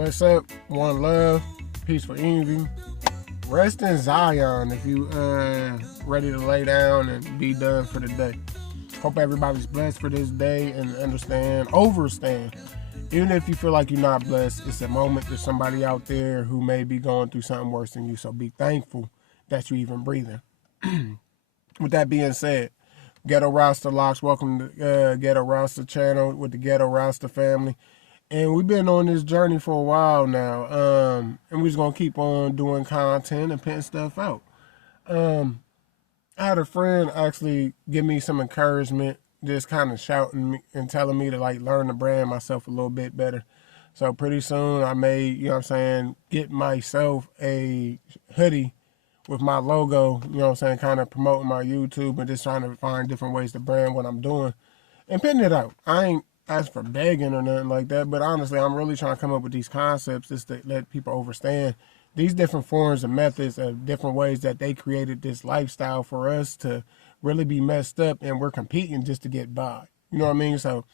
Bless up, one love, peace for envy. Rest in Zion if you ready to lay down and be done for the day. Hope everybody's blessed for this day and overstand. Even if you feel like you're not blessed, it's a moment. There's somebody out there who may be going through something worse than you. So be thankful that you even breathing. With that being said, Ghetto Rasta locs, welcome to Ghetto Rasta channel with the Ghetto Rasta family. And we've been on this journey for a while now. And we're just going to keep on doing content and putting stuff out. I had a friend actually give me some encouragement, just kind of shouting me and telling me to like learn to brand myself a little bit better. So pretty soon I may, get myself a hoodie with my logo, kind of promoting my YouTube and just trying to find different ways to brand what I'm doing and putting it out. I ain't ask for begging or nothing like that, but honestly, I'm really trying to come up with these concepts just to let people understand these different forms and methods of different ways that they created this lifestyle for us to really be messed up, and we're competing just to get by. You know what I mean? So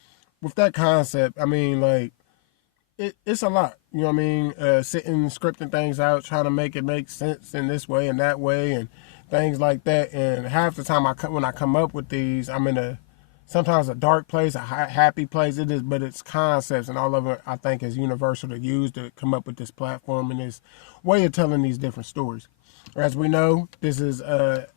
with that concept, I mean, like, it's a lot. You know what I mean? Sitting, scripting things out, trying to make it make sense in this way and that way and things like that. And half the time when I come up with these, I'm in sometimes a dark place, a happy place. It is, but it's concepts, and all of it I think is universal to use to come up with this platform and this way of telling these different stories. As we know, this is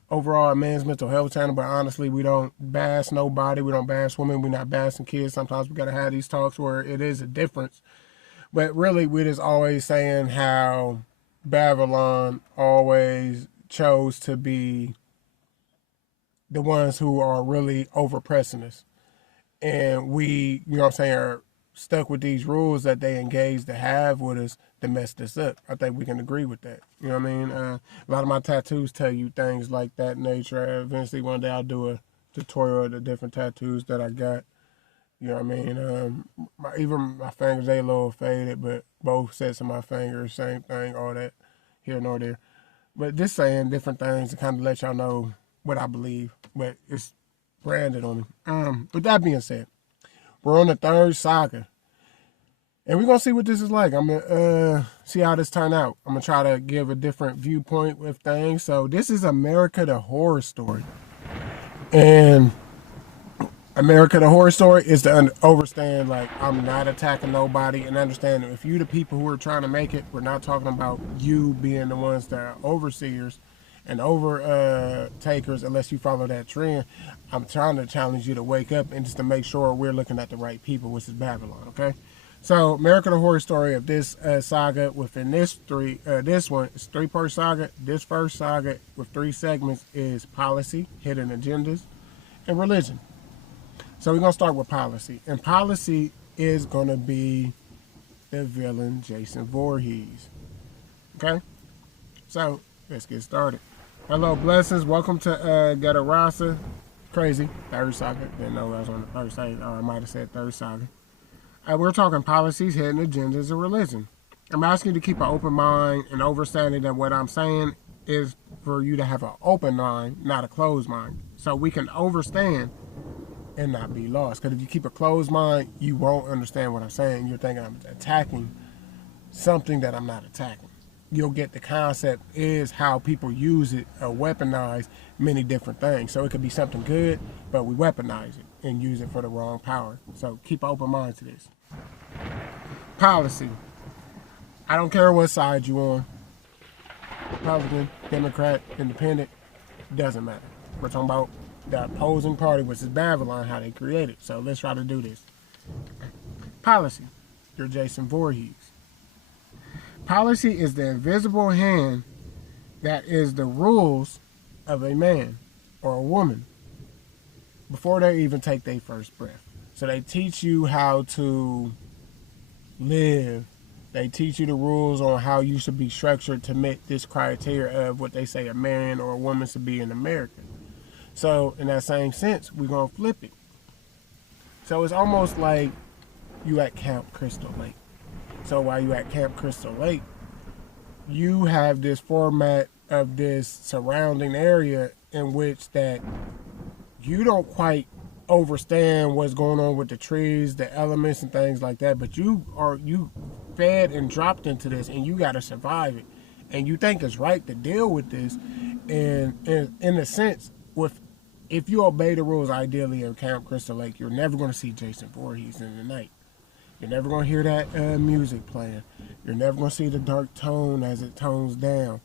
overall a man's mental health channel, but honestly, we don't bash nobody. We don't bash women. We're not bashing kids. Sometimes we got to have these talks where it is a difference. But really, we're just always saying how Babylon always chose to be the ones who are really overpressing us. And we, are stuck with these rules that they engaged to have with us to mess this up. I think we can agree with that. You know what I mean? A lot of my tattoos tell you things like that nature. Eventually, one day I'll do a tutorial of the different tattoos that I got. You know what I mean? Even my fingers, they a little faded, but both sets of my fingers, same thing, all that, here nor there. But just saying different things to kind of let y'all know what I believe, but it's branded on me. With that being said, we're on the third saga, and we're gonna see what this is like. I'm gonna see how this turn out. I'm gonna try to give a different viewpoint with things. So this is America the Horror Story, and America the Horror Story is to understand, like, I'm not attacking nobody, and understand that if you the people who are trying to make it, we're not talking about you being the ones that are overseers and overtakers unless you follow that trend. I'm trying to challenge you to wake up and just to make sure we're looking at the right people, which is Babylon, okay? So America the Horror Story of this saga within this one, it's three-part saga. This first saga with 3 segments is policy, hidden agendas, and religion. So we're going to start with policy. And policy is going to be the villain, Jason Voorhees. Okay? So let's get started. Hello, blessings. Welcome to Ghetto Rasta. Crazy. Third saga. Didn't know I was on the first saga. Or I might have said third saga. We're talking policies, hidden agendas, and religion. I'm asking you to keep an open mind and understanding that what I'm saying is for you to have an open mind, not a closed mind. So we can understand and not be lost. Because if you keep a closed mind, you won't understand what I'm saying. You're thinking I'm attacking something that I'm not attacking. You'll get the concept is how people use it or weaponize many different things. So it could be something good, but we weaponize it and use it for the wrong power. So keep an open mind to this. Policy. I don't care what side you're on. Republican, Democrat, Independent, doesn't matter. We're talking about the opposing party, which is Babylon, how they create it. So let's try to do this. Policy. You're Jason Voorhees. Policy is the invisible hand that is the rules of a man or a woman before they even take their first breath. So they teach you how to live. They teach you the rules on how you should be structured to meet this criteria of what they say a man or a woman should be in America. So in that same sense, we're going to flip it. So it's almost like you at Camp Crystal Lake. So while you at Camp Crystal Lake, you have this format of this surrounding area in which that you don't quite understand what's going on with the trees, the elements and things like that, but you fed and dropped into this, and you got to survive it. And you think it's right to deal with this. And in a sense, if you obey the rules ideally in Camp Crystal Lake, you're never going to see Jason Voorhees in the night. You're never going to hear that music playing. You're never going to see the dark tone as it tones down.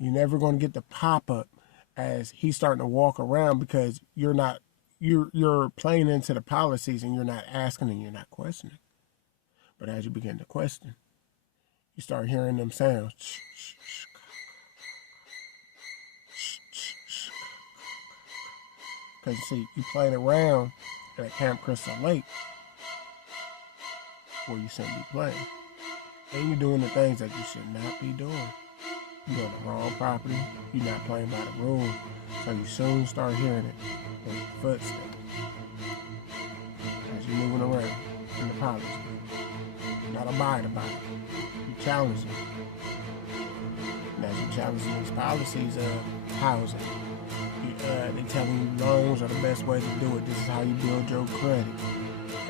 You're never going to get the pop-up as he's starting to walk around, because you're playing into the policies, and you're not asking and you're not questioning. But as you begin to question, you start hearing them sounds. Because you see, you playing around at Camp Crystal Lake where you shouldn't be playing. And you're doing the things that you should not be doing. You're on the wrong property. You're not playing by the rules. So you soon start hearing it. Those footsteps. As you're moving around in the policy. Not abide by it. You challenge it. And as you're challenging these policies of housing, they telling you loans are the best way to do it. This is how you build your credit.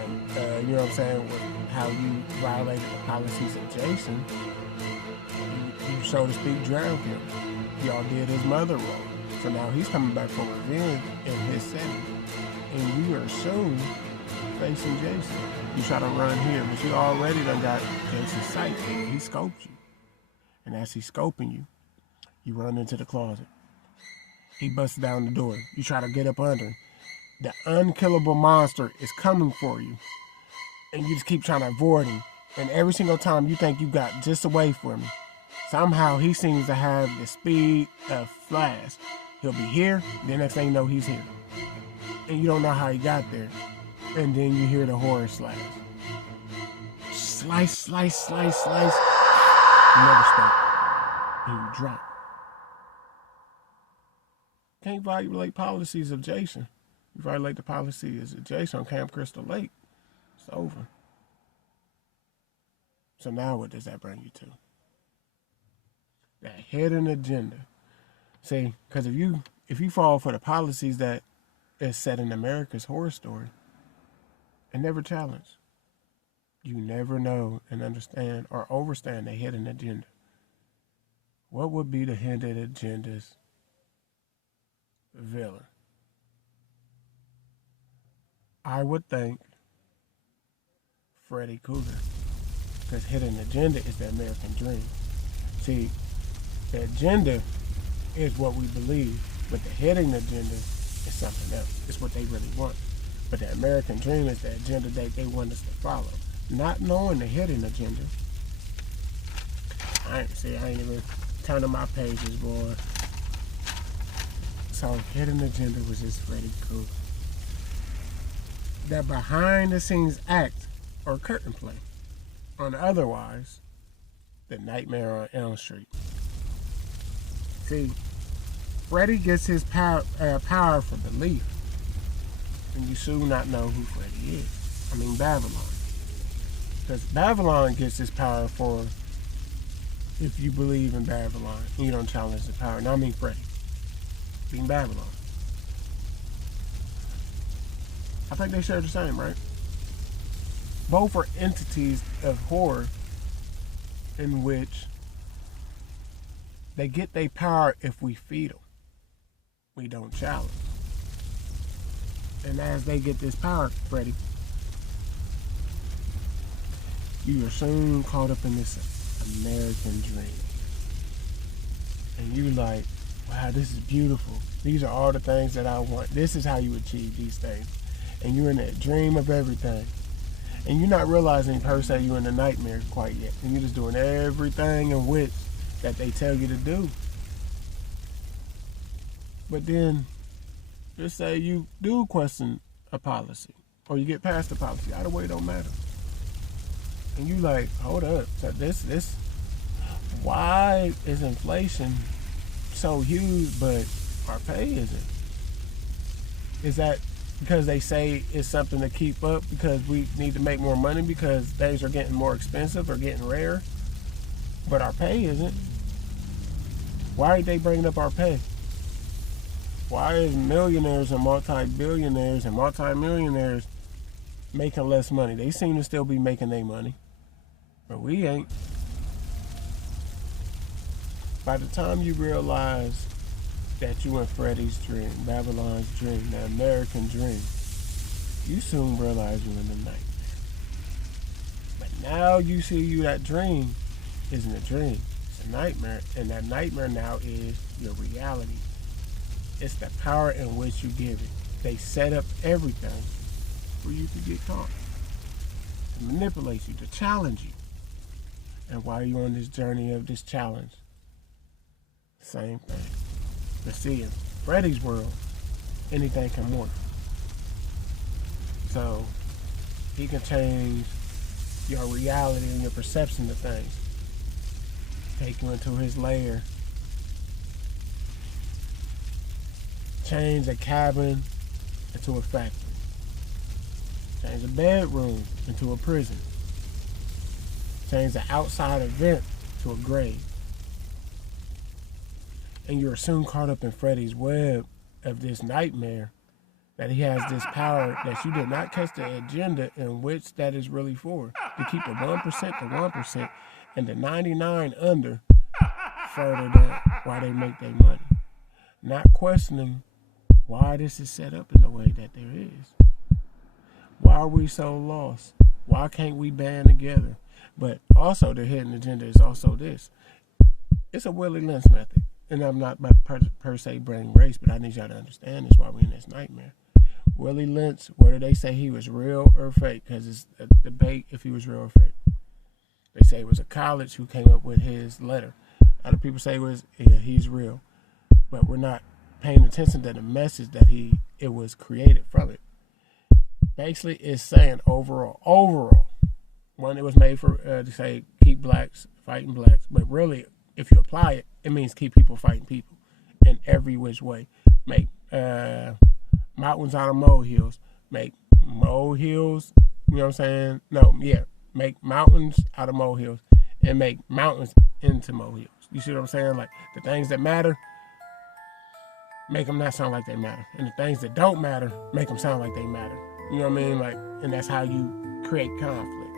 And you know what I'm saying? With how you violated the policies of Jason, you so to speak drowned him. Y'all did his mother wrong. So now he's coming back for revenge in his setting. And you are soon facing Jason. You try to run here, but you already done got Jason's sight. He scoped you. And as he's scoping you, you run into the closet. He busts down the door. You try to get up under him. The unkillable monster is coming for you. And you just keep trying to avoid him. And every single time you think you got just away from him, somehow he seems to have the speed of Flash. He'll be here, the next thing you know, he's here. And you don't know how he got there. And then you hear the horror slash. Slice, slice, slice, slice. You never stop. And you drop. Can't violate policies of Jason. You violate the policies of Jason on Camp Crystal Lake, it's over. So now what does that bring you to? That hidden agenda. See, because if you fall for the policies that is set in America's horror story, and never challenge, you never know and understand or overstand the hidden agenda. What would be the hidden agenda's villain? I would think Freddy Krueger, because hidden agenda is the American dream. See, the agenda is what we believe, but the hidden agenda is something else. It's what they really want. But the American dream is the agenda that they want us to follow. Not knowing the hidden agenda. I ain't even turning my pages, boy. So hidden agenda was just Freddy Krueger. That behind the scenes act or curtain play on otherwise the Nightmare on Elm Street. See, Freddy gets his power for belief, and you soon not know who Freddy is. I mean Babylon. Because Babylon gets his power for if you believe in Babylon and you don't challenge the power. Now I mean Freddy. Being Babylon. I think they share the same, right? Both are entities of horror in which they get their power if we feed them. We don't challenge. And as they get this power, Freddy, you are soon caught up in this American dream. And you like, wow, this is beautiful. These are all the things that I want. This is how you achieve these things. And you're in that dream of everything. And you're not realizing per se you're in a nightmare quite yet. And you're just doing everything in which that they tell you to do. But then, just say you do question a policy. Or you get past the policy. Either way, it don't matter. And you like, hold up. So this, why is inflation so huge, but our pay isn't? Is that because they say it's something to keep up because we need to make more money because things are getting more expensive or getting rare, but our pay isn't? Why aren't they bringing up our pay? Why is millionaires and multi-billionaires and multi-millionaires making less money? They seem to still be making their money, but we ain't. By the time you realize that you in Freddie's dream, Babylon's dream, the American dream, you soon realize you're in the nightmare. But now you see that dream isn't a dream, it's a nightmare, and that nightmare now is your reality. It's the power in which you give it. They set up everything for you to get caught, to manipulate you, to challenge you. And while you're on this journey of this challenge, same thing. But see, in Freddy's world, anything can work. So he can change your reality and your perception of things. Take you into his lair. Change a cabin into a factory. Change a bedroom into a prison. Change an outside event to a grave. And you're soon caught up in Freddy's web of this nightmare that he has this power that you did not catch the agenda in which that is really for. To keep the 1% to 1% and the 99 under further down while they make their money. Not questioning why this is set up in the way that there is. Why are we so lost? Why can't we band together? But also the hidden agenda is also this. It's a Willie Lynch method. And I'm not about to per se bring race, but I need y'all to understand this while we're in this nightmare. Willie Lynch, whether they say he was real or fake, because it's a debate if he was real or fake. They say it was a college who came up with his letter. Other people say he's real. But we're not paying attention to the message that it was created from it. Basically, it's saying overall, one, it was made for to say keep blacks fighting blacks, but really, if you apply it, it means keep people fighting people in every which way. Make mountains out of molehills. Make molehills, you know what I'm saying? Make mountains out of molehills and make mountains into molehills. You see what I'm saying? Like the things that matter, make them not sound like they matter. And the things that don't matter, make them sound like they matter. You know what I mean? Like, and that's how you create conflict.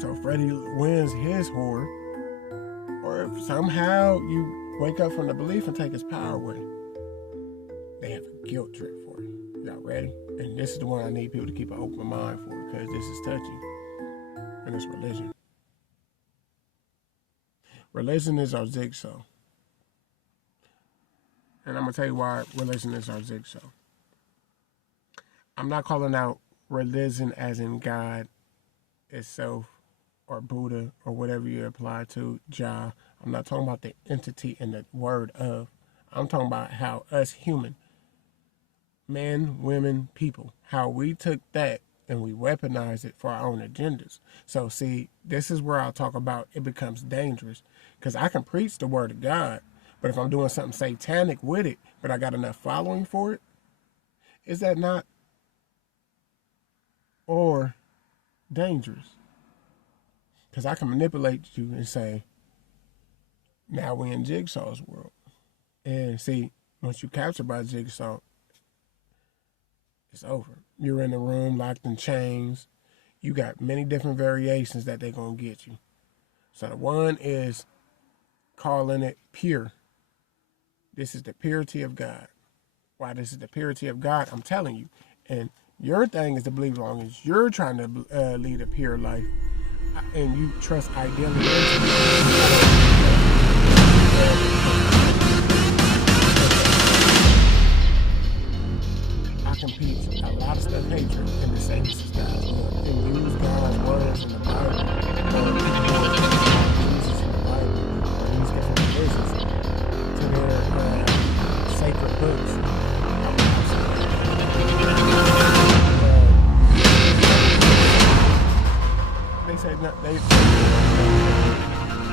So Freddy wins his horror, or if somehow you wake up from the belief and take his power away, they have a guilt trip for you. Y'all ready? And this is the one I need people to keep an open mind for, because this is touchy. And it's religion. Religion is our jigsaw. And I'm going to tell you why religion is our jigsaw. I'm not calling out religion as in God itself or Buddha or whatever you apply to, Jah. I'm not talking about the entity and the word of. I'm talking about how us human, men, women, people, how we took that and we weaponized it for our own agendas. So see, this is where I'll talk about it becomes dangerous, because I can preach the word of God, but if I'm doing something satanic with it, but I got enough following for it, is that not or dangerous? Because I can manipulate you and say, now we're in Jigsaw's world. And see, once you captured by Jigsaw, it's over. You're in a room locked in chains. You got many different variations that they're going to get you. So the one is calling it pure. This is the purity of God. Why this is the purity of God, I'm telling you. And your thing is to believe as long as you're trying to lead a pure life and you trust ideally. I compete a lot of stuff hatred in the same as God's will. And use God's words in the Bible. Jesus in the Bible. Or use different religions to their sacred books. They say that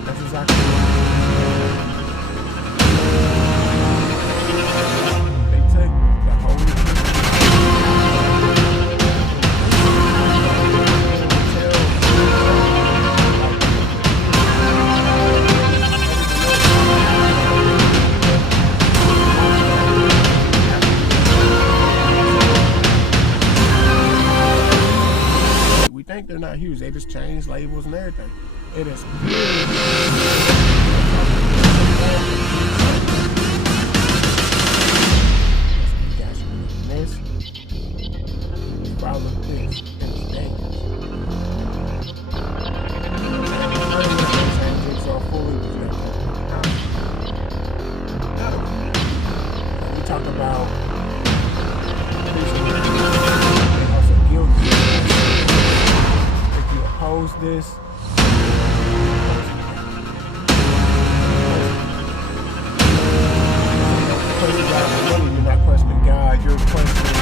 that's exactly they took the holy confused. They just changed labels and everything. It is this. Follow this. It's dangerous. We talk about also guilt. If you oppose this, you're not questioning God, you're questioning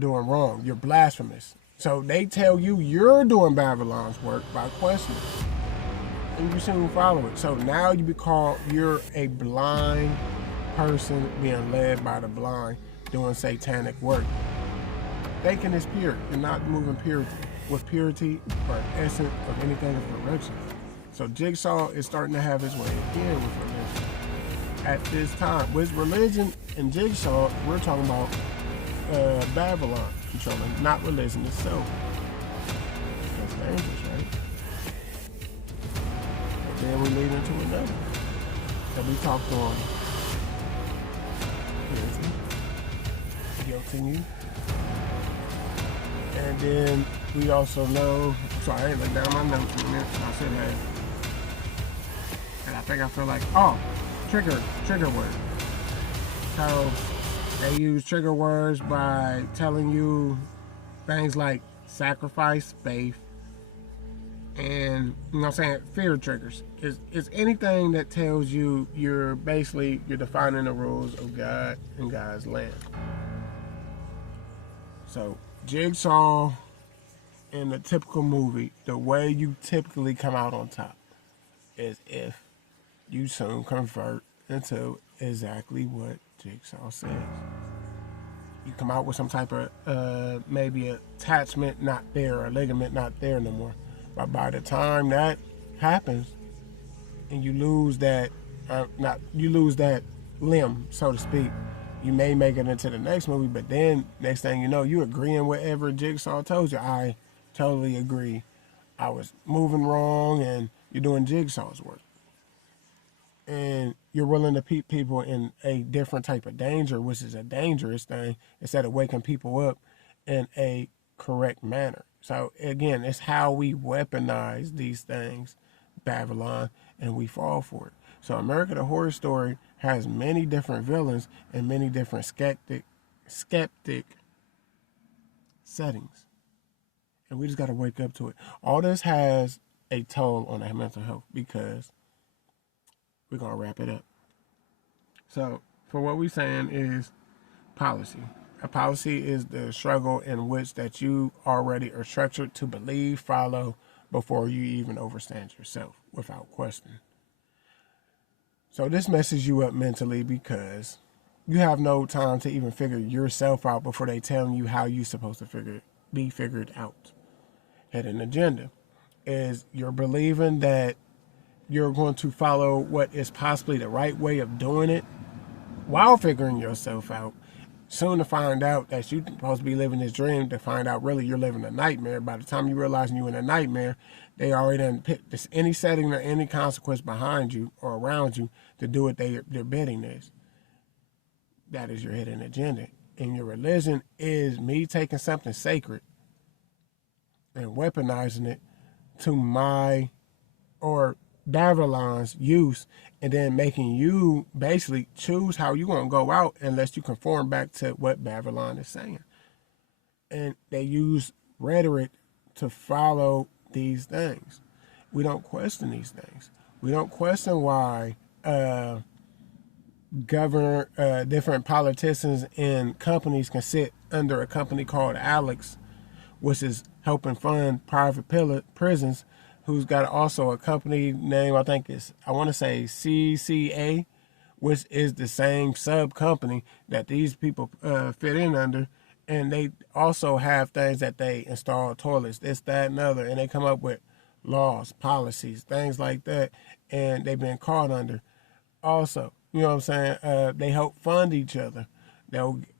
doing wrong. You're blasphemous. So they tell you you're doing Babylon's work by questioning, and you soon follow it. So now you be called, you're a blind person being led by the blind, doing satanic work. Thinking is pure. You're not moving purity. With purity or essence of anything is correction. So Jigsaw is starting to have his way again with religion. At this time, with religion and Jigsaw, we're talking about Babylon controlling, not religion itself. That's dangerous, right? And then we lead into another that we talked on. Guilting you. And then we also know, sorry, I ain't looked down my notes in a minute. I should have. And I think I feel like, trigger word. So they use trigger words by telling you things like sacrifice, faith, and, you know what I'm saying, fear triggers. It's anything that tells you you're defining the rules of God and God's land. So Jigsaw, in the typical movie, the way you typically come out on top is if you soon convert into exactly what Jigsaw says. You come out with some type of maybe attachment not there, or ligament not there no more. But by the time that happens, and you lose that, limb, so to speak, you may make it into the next movie. But then next thing you know, you agreeing with whatever Jigsaw told you. I totally agree. I was moving wrong, and you're doing Jigsaw's work. And you're willing to keep people in a different type of danger, which is a dangerous thing, instead of waking people up in a correct manner. So again, it's how we weaponize these things, Babylon, and we fall for it. So American Horror Story has many different villains and many different skeptic settings. And we just got to wake up to it. All this has a toll on our mental health, because we're going to wrap it up. So, for what we're saying is policy. A policy is the struggle in which that you already are structured to believe, follow, before you even overstand yourself without question. So this messes you up mentally, because you have no time to even figure yourself out before they telling you how you're supposed to be figured out. Hidden agenda is you're believing that you're going to follow what is possibly the right way of doing it while figuring yourself out. Soon to find out that you're supposed to be living this dream, to find out really you're living a nightmare. By the time you realize you're in a nightmare, they already done picked this, any setting or any consequence behind you or around you to do what their bidding is. That is your hidden agenda. And your religion is me taking something sacred and weaponizing it to my or Babylon's use, and then making you basically choose how you want to go out unless you conform back to what Babylon is saying. And they use rhetoric to follow these things. We don't question these things. We don't question why different politicians and companies can sit under a company called Alex, which is helping fund private prisons, who's got also a company name, I want to say CCA, which is the same sub company that these people fit in under, And they also have things that they install toilets, this, that, and other, and they come up with laws, policies, things like that, and they've been caught under. Also, you know what I'm saying? They help fund each other.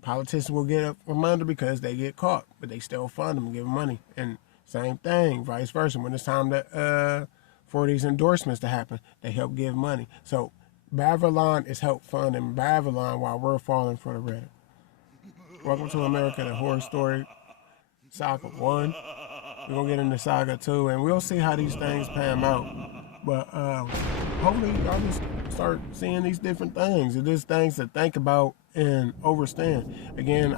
Politicians will get up from under because they get caught, but they still fund them and give them money. And same thing, vice versa. When it's time for these endorsements to happen, they help give money. So Babylon is help funding Babylon while we're falling for the red. Welcome to America, the horror story, Saga 1. We're going to get into Saga 2, and we'll see how these things pan out. But hopefully y'all just start seeing these different things. It is things to think about and understand. Again,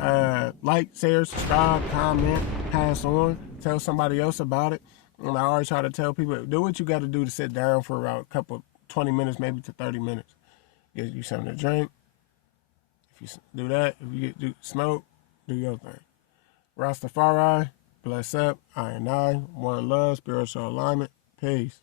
like, share, subscribe, comment, pass on, tell somebody else about it. And I always try to tell people, do what you got to do to sit down for about a couple, 20 minutes, maybe to 30 minutes. Get you something to drink. If you do that, if you do smoke, do your thing. Rastafari, bless up, I and I, one love, spiritual alignment, peace.